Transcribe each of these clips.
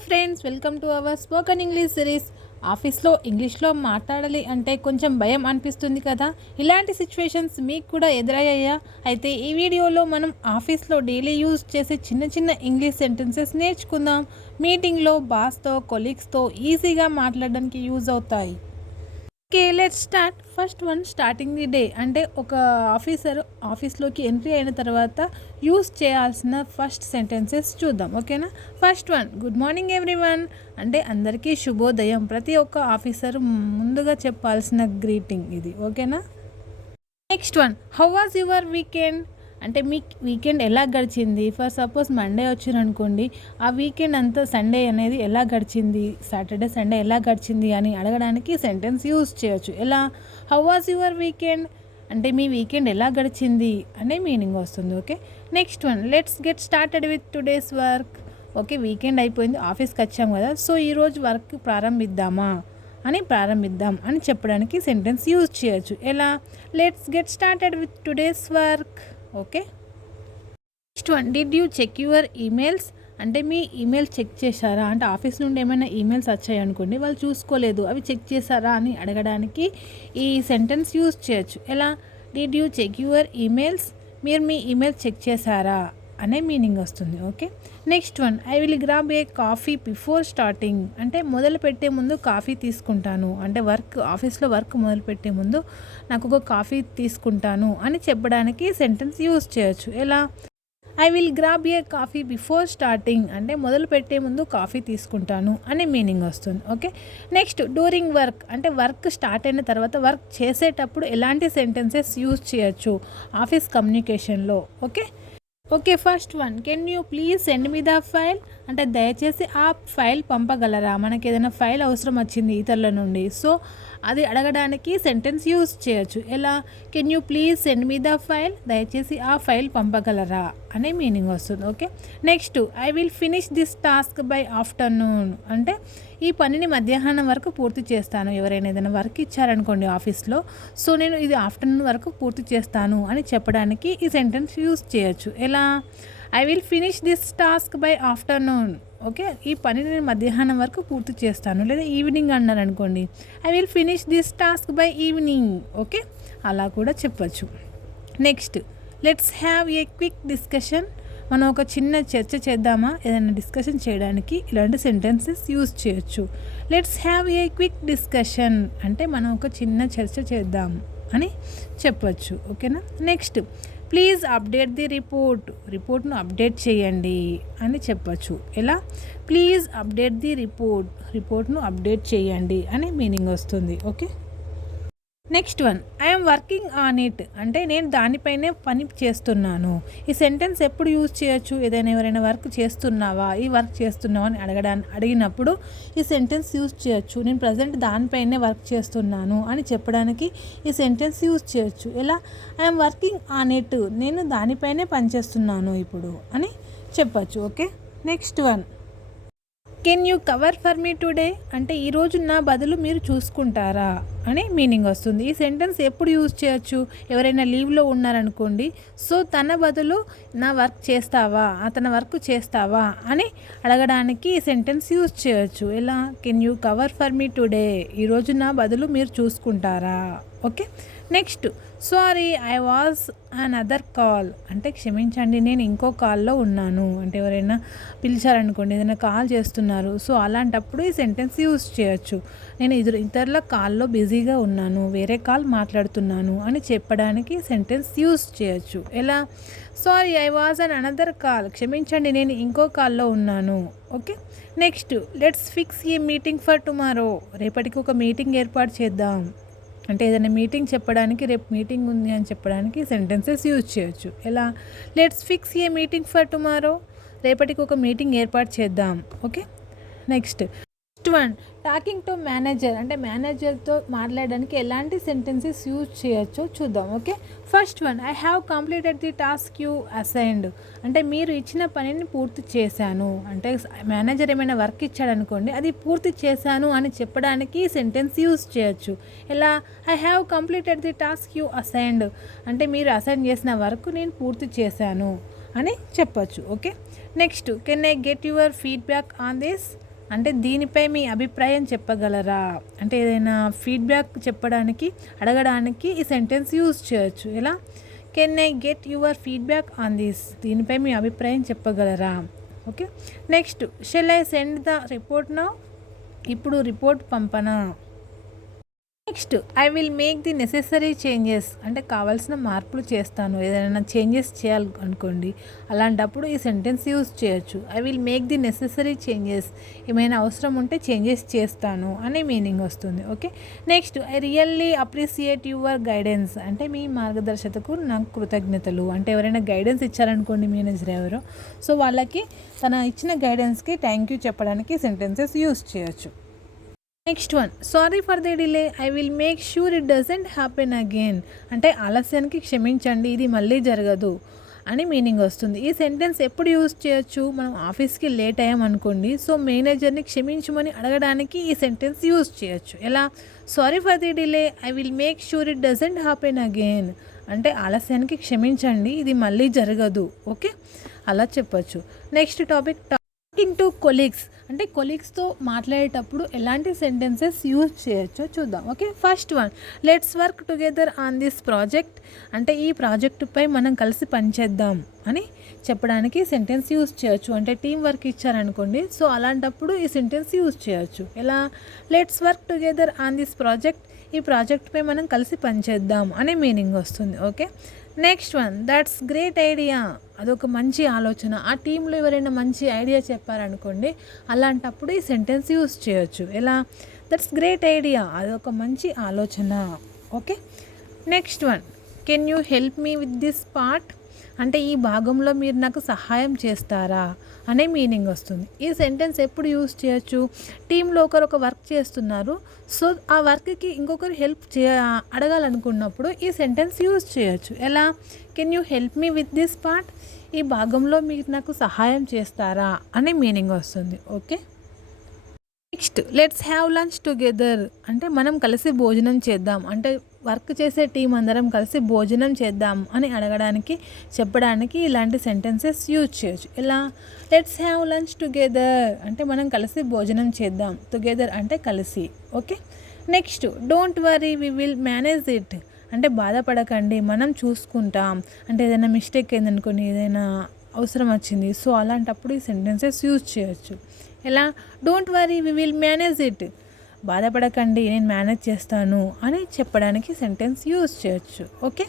Hi friends welcome to our spoken English series. ఆఫీస్లో ఇంగ్లీష్లో మాట్లాడాలి అంటే కొంచెం భయం అనిపిస్తుంది కదా? ఇలాంటి సిచ్యువేషన్స్ మీకు కూడా ఎదురయ్యాయా? అయితే ఈ వీడియోలో మనం ఆఫీస్లో డైలీ యూజ్ చేసే చిన్న చిన్న ఇంగ్లీష్ సెంటెన్సెస్ నేర్చుకుందాం. మీటింగ్లో బాస్తో కొలీగ్స్తో ఈజీగా మాట్లాడడానికి యూజ్ అవుతాయి. Okay let start first one starting the day అంటే ఒక ఆఫీసర్ ఆఫీస్లోకి ఎంట్రీ అయిన తర్వాత యూస్ చేయాల్సిన ఫస్ట్ సెంటెన్సెస్ చూద్దాం ఓకేనా first one good morning everyone అంటే అందరికీ శుభోదయం. ప్రతి ఒక్క ఆఫీసర్ ముందుగా చెప్పాల్సిన గ్రీటింగ్ ఇది ఓకేనా next one how was your weekend అంటే మీ వీకెండ్ ఎలా గడిచింది? ఫర్ సపోజ్ మండే వచ్చిరనుకోండి ఆ వీకెండ్ అంతా సండే అనేది ఎలా గడిచింది? సాటర్డే సండే ఎలా గడిచింది అని అడగడానికి సెంటెన్స్ యూజ్ చేయొచ్చు. ఎలా? హౌ వాజ్ యువర్ వీకెండ్ అంటే మీ వీకెండ్ ఎలా గడిచింది అనే మీనింగ్ వస్తుంది okay? Next one let's get started with today's work okay weekend అయిపోయింది ఆఫీస్కి వచ్చాం కదా సో ఈరోజు వర్క్ ప్రారంభిద్దామా అని ప్రారంభిద్దాం అని చెప్పడానికి సెంటెన్స్ యూజ్ చేయొచ్చు. ఎలా? Let's get started with today's work okay? Next one did you check your emails అంటే మీ ఈమెయిల్ చెక్ చేశారా? అంటే ఆఫీస్ నుండి ఏమైనా ఈమెయిల్స్ వచ్చాయి అనుకోండి వాళ్ళు చూసుకోలేదు అవి చెక్ చేశారా అని అడగడానికి ఈ సెంటెన్స్ యూజ్ చేయొచ్చు. ఎలా? Did you check your emails మీరు మీ ఈమెయిల్ చెక్ చేశారా? అనే మీనింగ్ వస్తుంది okay? Next one I will grab a coffee before starting అంటే మొదలు పెట్టే ముందు కాఫీ తీసుకుంటాను. అంటే వర్క్ ఆఫీస్లో వర్క్ మొదలు పెట్టే ముందు నాకు ఒక కాఫీ తీసుకుంటాను అని చెప్పడానికి సెంటెన్స్ యూజ్ చేయొచ్చు. ఎలా? I will grab a coffee before starting అంటే మొదలు పెట్టే ముందు కాఫీ తీసుకుంటాను అనే మీనింగ్ వస్తుంది ఓకే? నెక్స్ట్ డూరింగ్ వర్క్ అంటే వర్క్ స్టార్ట్ అయిన తర్వాత వర్క్ చేసేటప్పుడు ఎలాంటి సెంటెన్సెస్ యూజ్ చేయొచ్చు? ఆఫీస్ కమ్యూనికేషన్లో okay? Okay first one can you please send me the file అంటే దయచేసి ఆ ఫైల్ పంపగలరా? మనకి ఏదైనా ఫైల్ అవసరం వచ్చింది ఇతరుల నుండి. సో అది అడగడానికి సెంటెన్స్ యూజ్ చేయొచ్చు. ఎలా? Can you please send me the file దయచేసి ఆ ఫైల్ పంపగలరా? అనే మీనింగ్ వస్తుంది okay next I will finish this task by afternoon అంటే ఈ పనిని మధ్యాహ్నం వరకు పూర్తి చేస్తాను. ఎవరైనా ఏదైనా వర్క్ ఇచ్చారనుకోండి ఆఫీస్లో సో నేను ఇది ఆఫ్టర్నూన్ వరకు పూర్తి చేస్తాను అని చెప్పడానికి ఈ సెంటెన్స్ యూజ్ చేయొచ్చు. ఎలా? I will finish this task by afternoon okay ఈ పని నేను మధ్యాహ్నం వరకు పూర్తి చేస్తాను. లేదా ఈవినింగ్ అన్నారు అనుకోండి. I will finish this task by evening okay అలా కూడా చెప్పచ్చు. Next let's have a quick discussion మనం ఒక చిన్న చర్చ చేద్దామా? ఏదైనా డిస్కషన్ చేయడానికి ఇలాంటి సెంటెన్సెస్ యూజ్ చేయొచ్చు. Let's have a quick discussion అంటే మనం ఒక చిన్న చర్చ చేద్దాం అని చెప్పచ్చు. ఓకేనా next please update the report. రిపోర్ట్ను update చేయండి అని చెప్పచ్చు. ఎలా? Please update the report. రిపోర్ట్ను update చేయండి అనే మీనింగ్ వస్తుంది. Okay? Next one I'm working on it అంటే నేను దానిపైనే పని చేస్తున్నాను. ఈ సెంటెన్స్ ఎప్పుడు యూజ్ చేయొచ్చు? ఏదైనా ఎవరైనా వర్క్ చేస్తున్నావా? ఈ వర్క్ చేస్తున్నావా అని అడగడానికి అడిగినప్పుడు ఈ సెంటెన్స్ యూజ్ చేయొచ్చు. నేను ప్రజెంట్ దానిపైనే వర్క్ చేస్తున్నాను అని చెప్పడానికి ఈ సెంటెన్స్ యూజ్ చేయొచ్చు. ఎలా? ఐఎమ్ వర్కింగ్ ఆన్ ఇట్ నేను దానిపైనే పనిచేస్తున్నాను ఇప్పుడు అని చెప్పచ్చు. Okay next one can you cover for me today? అంటే ఈరోజు నా బదులు మీరు చూసుకుంటారా? అని మీనింగ్ వస్తుంది. ఈ సెంటెన్స్ ఎప్పుడు యూజ్ చేయొచ్చు? ఎవరైనా లీవ్లో ఉన్నారనుకోండి. సో తన బదులు నా వర్క్ చేస్తావా? అతని వర్క్ చేస్తావా? అని అడగడానికి ఈ సెంటెన్స్ యూజ్ చేయొచ్చు. ఎలా? Can you cover for me today? ఈరోజు నా బదులు మీరు చూసుకుంటారా? Okay? Next sorry I was on other call అంటే క్షమించండి నేను ఇంకో కాల్లో ఉన్నాను. అంటే ఎవరైనా పిలిచారనుకోండి ఏదైనా కాల్ చేస్తున్నారు సో అలాంటప్పుడు ఈ సెంటెన్స్ యూజ్ చేయొచ్చు. నేను ఇద్దరు ఇతరుల కాల్లో బిజీగా ఉన్నాను వేరే కాల్ మాట్లాడుతున్నాను అని చెప్పడానికి సెంటెన్స్ యూజ్ చేయొచ్చు. ఎలా? Sorry I was on another call క్షమించండి నేను ఇంకో కాల్లో ఉన్నాను. ఓకే? నెక్స్ట్ లెట్స్ ఫిక్స్ ఈ మీటింగ్ ఫర్ టుమారో రేపటికి ఒక మీటింగ్ ఏర్పాటు చేద్దాం. అంటే ఏదైనా మీటింగ్ చెప్పడానికి రేపు మీటింగ్ ఉంది అని చెప్పడానికి సెంటెన్సెస్ యూజ్ చేయొచ్చు. ఎలా? Let's fix a meeting for tomorrow. రేపటికి ఒక మీటింగ్ ఏర్పాటు చేద్దాం. Okay? Next. Next one talking to manager అంటే మేనేజర్తో మాట్లాడడానికి ఎలాంటి సెంటెన్సెస్ యూజ్ చేయొచ్చో చూద్దాం okay first one I have completed the task you assigned అంటే మీరు ఇచ్చిన పనిని పూర్తి చేశాను. అంటే మేనేజర్ ఏమైనా వర్క్ ఇచ్చాడనుకోండి అది పూర్తి చేశాను అని చెప్పడానికి సెంటెన్స్ యూజ్ చేయొచ్చు. ఎలా? I have completed the task you assigned అంటే మీరు అసైన్ చేసిన వర్క్ నేను పూర్తి చేశాను అని చెప్పచ్చు okay next can I get your feedback on this అంటే దీనిపై మీ అభిప్రాయం చెప్పగలరా? అంటే ఏదైనా ఫీడ్బ్యాక్ చెప్పడానికి అడగడానికి ఈ సెంటెన్స్ యూజ్ చేయొచ్చు. ఎలా? Can I get your feedback on this దీనిపై మీ అభిప్రాయం చెప్పగలరా? Okay next shall I send the report నా ఇప్పుడు report పంపనా? Next I will make the necessary changes అంటే కావాల్సిన మార్పులు చేస్తాను. ఏదైనా చేంజెస్ చేయాలి అనుకోండి అలాంటప్పుడు ఈ సెంటెన్స్ యూజ్ చేయొచ్చు. I will make the necessary changes ఏమైనా అవసరం ఉంటే చేంజెస్ చేస్తాను అనే మీనింగ్ వస్తుంది. Okay? Next I really appreciate your guidance అంటే మీ మార్గదర్శకకు నాకు కృతజ్ఞతలు. అంటే ఎవరైనా గైడెన్స్ ఇచ్చారనుకోండి మేనేజర్ ఎవరో సో వాళ్ళకి తన ఇచ్చిన గైడెన్స్కి థ్యాంక్ యూ చెప్పడానికి సెంటెన్సెస్ యూజ్ చేయొచ్చు. Next one. Sorry for the delay I will make sure it doesn't happen again అంటే ఆలస్యానికి క్షమించండి. ఇది మళ్ళీ జరగదు అని మీనింగ్ వస్తుంది. ఈ సెంటెన్స్ ఎప్పుడు యూజ్ చేయొచ్చు? మనం ఆఫీస్కి లేట్ అయ్యామనుకోండి సో మేనేజర్ని క్షమించమని అడగడానికి ఈ సెంటెన్స్ యూజ్ చేయొచ్చు. ఎలా? Sorry for the delay I will make sure it doesn't happen again అంటే ఆలస్యానికి క్షమించండి. ఇది మళ్ళీ జరగదు. ఓకే అలా చెప్పొచ్చు. Next topic talking to colleagues అంటే కొలీగ్స్తో మాట్లాడేటప్పుడు ఎలాంటి సెంటెన్సెస్ యూజ్ చేయొచ్చో చూద్దాం. Okay first one let's work together on this project అంటే ఈ ప్రాజెక్టుపై మనం కలిసి పనిచేద్దాం అని చెప్పడానికి సెంటెన్స్ యూజ్ చేయొచ్చు. అంటే టీం వర్క్ ఇచ్చారనుకోండి. సో అలాంటప్పుడు ఈ సెంటెన్స్ యూజ్ చేయొచ్చు. ఎలా? Let's work together on this project ఈ ప్రాజెక్ట్పై మనం కలిసి పనిచేద్దాం అనే మీనింగ్ వస్తుంది. Okay next one that's great idea అదొక మంచి ఆలోచన. ఆ టీంలో ఎవరైనా మంచి ఐడియా చెప్పారనుకోండి అలాంటప్పుడు ఈ సెంటెన్స్ యూస్ చేయొచ్చు. ఎలా? దట్స్ గ్రేట్ ఐడియా అదొక మంచి ఆలోచన. Okay? Next one can you help me with this part అంటే ఈ భాగంలో మీరు నాకు సహాయం చేస్తారా అనే మీనింగ్ వస్తుంది. ఈ సెంటెన్స్ ఎప్పుడు యూజ్ చేయొచ్చు? టీంలో ఒకరు ఒక వర్క్ చేస్తున్నారు. సో ఆ వర్క్కి ఇంకొకరు హెల్ప్ చే అడగాలనుకున్నప్పుడు ఈ సెంటెన్స్ యూస్ చేయొచ్చు. ఎలా? Can you help me with this part ఈ భాగంలో మీరు నాకు సహాయం చేస్తారా అనే మీనింగ్ వస్తుంది. Okay? Next let's have lunch together అంటే మనం కలిసి భోజనం చేద్దాం. అంటే వర్క్ చేసే టీం అందరం కలిసి భోజనం చేద్దాం అని అడగడానికి చెప్పడానికి ఇలాంటి సెంటెన్సెస్ యూజ్ చేయొచ్చు. ఇలా లెట్స్ హ్యావ్ లంచ్ టుగెదర్ అంటే మనం కలిసి భోజనం చేద్దాం. టుగెదర్ అంటే కలిసి okay? Next don't worry we will manage it అంటే బాధపడకండి మనం చూసుకుంటాం. అంటే ఏదైనా మిస్టేక్ అయిందనుకోని ఏదైనా అవసరం వచ్చింది సో అలాంటప్పుడు ఈ సెంటెన్సెస్ యూజ్ చేయొచ్చు. ఎలా don't worry we will manage it బాధపడకండి నేను మేనేజ్ చేస్తాను అని చెప్పడానికి సెంటెన్స్ యూజ్ చేయొచ్చు. ఓకే?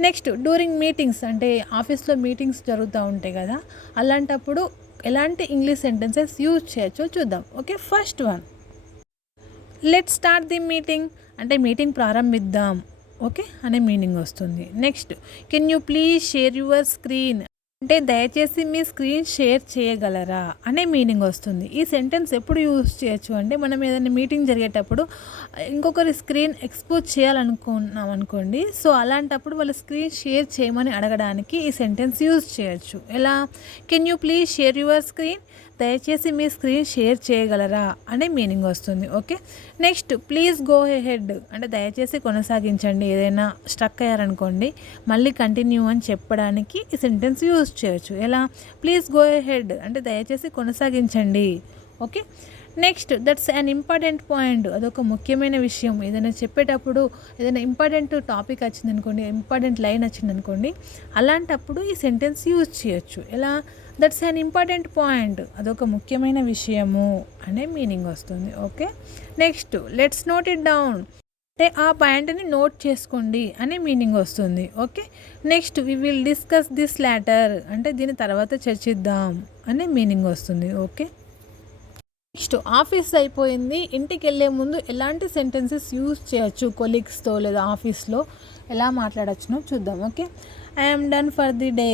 నెక్స్ట్ డ్యూరింగ్ మీటింగ్స్ అంటే ఆఫీస్లో మీటింగ్స్ జరుగుతూ ఉంటాయి కదా అలాంటప్పుడు ఎలాంటి ఇంగ్లీష్ సెంటెన్సెస్ యూజ్ చేయొచ్చో చూద్దాం. Okay? First one let start the meeting అంటే మీటింగ్ ప్రారంభిద్దాం. ఓకే? అనే మీనింగ్ వస్తుంది. Next can you please share your screen అంటే దయచేసి మీ స్క్రీన్ షేర్ చేయగలరా అనే మీనింగ్ వస్తుంది. ఈ సెంటెన్స్ ఎప్పుడు యూజ్ చేయొచ్చు అంటే మనం ఏదైనా మీటింగ్ జరిగేటప్పుడు ఇంకొకరి స్క్రీన్ ఎక్స్పోజ్ చేయాలనుకున్నాం అనుకోండి. సో అలాంటప్పుడు వాళ్ళ స్క్రీన్ షేర్ చేయమని అడగడానికి ఈ సెంటెన్స్ యూజ్ చేయొచ్చు. ఎలా? Can you please share your screen దయచేసి మీ స్క్రీన్ షేర్ చేయగలరా అనే మీనింగ్ వస్తుంది. Okay? Next please go ahead అంటే దయచేసి కొనసాగించండి. ఏదైనా స్ట్రక్ అయ్యారనుకోండి మళ్ళీ కంటిన్యూ అని చెప్పడానికి ఈ సెంటెన్స్ యూజ్ చేయొచ్చు. ఎలా? ప్లీజ్ గో హెడ్ అంటే దయచేసి కొనసాగించండి. Okay next that's an important point అదొక ముఖ్యమైన విషయం. ఏదైనా చెప్పేటప్పుడు ఏదైనా ఇంపార్టెంట్ టాపిక్ వచ్చింది అనుకోండి ఇంపార్టెంట్ లైన్ వచ్చింది అనుకోండి అలాంటప్పుడు ఈ సెంటెన్స్ యూజ్ చేయొచ్చు. ఎలా? దట్స్ అన్ ఇంపార్టెంట్ పాయింట్ అదొక ముఖ్యమైన విషయము అనే మీనింగ్ వస్తుంది. Okay next let's note it down అంటే ఆ పాయింట్ని నోట్ చేసుకోండి అనే మీనింగ్ వస్తుంది. Okay? Next we will discuss this later అంటే దీని తర్వాత చర్చిద్దాం అనే మీనింగ్ వస్తుంది. ఓకే? నెక్స్ట్ ఆఫీస్ అయిపోయింది. ఇంటికి వెళ్ళే ముందు ఎలాంటి సెంటెన్సెస్ యూజ్ చేయొచ్చు కొలీగ్స్తో లేదా ఆఫీస్లో? ఎలా మాట్లాడచ్చునో చూద్దాం. Okay? I'm done for the day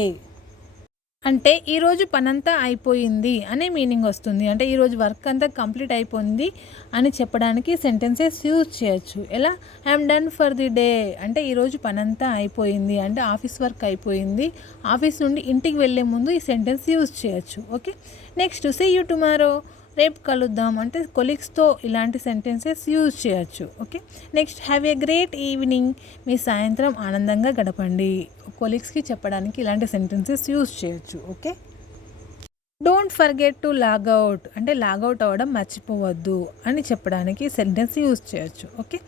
అంటే ఈరోజు పనంతా అయిపోయింది అనే మీనింగ్ వస్తుంది. అంటే ఈరోజు వర్క్ అంతా కంప్లీట్ అయిపోయింది అని చెప్పడానికి సెంటెన్సెస్ యూజ్ చేయొచ్చు. ఎలా? I'm done for the day. అంటే ఈరోజు పనంతా అయిపోయింది. అంటే ఆఫీస్ వర్క్ అయిపోయింది. ఆఫీస్ నుండి ఇంటికి వెళ్ళే ముందు ఈ సెంటెన్స్ యూజ్ చేయొచ్చు. Okay? Next see you tomorrow. రేపు కలుద్దాం. అంటే కొలీగ్స్తో ఇలాంటి సెంటెన్సెస్ యూజ్ చేయొచ్చు. Okay? Next have a great evening. మీ సాయంత్రం ఆనందంగా గడపండి. కొలీగ్స్కి చెప్పడానికి ఇలాంటి సెంటెన్సెస్ యూజ్ చేయొచ్చు okay don't forget to log out అంటే లాగౌట్ అవ్వడం మర్చిపోవద్దు అని చెప్పడానికి సెంటెన్స్ యూజ్ చేయొచ్చు ఓకే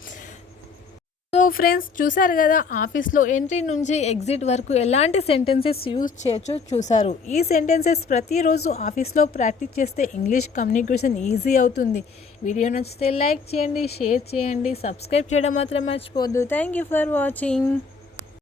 సో ఫ్రెండ్స్ చూసారు కదా ఆఫీస్లో ఎంట్రీ నుంచి ఎగ్జిట్ వరకు ఎలాంటి సెంటెన్సెస్ యూజ్ చేయొచ్చో చూసారు. ఈ సెంటెన్సెస్ ప్రతిరోజు ఆఫీస్లో ప్రాక్టీస్ చేస్తే ఇంగ్లీష్ కమ్యూనికేషన్ ఈజీ అవుతుంది. వీడియో నచ్చితే లైక్ చేయండి షేర్ చేయండి సబ్స్క్రైబ్ చేయడం మాత్రం మర్చిపోవద్దు. Thank you for watching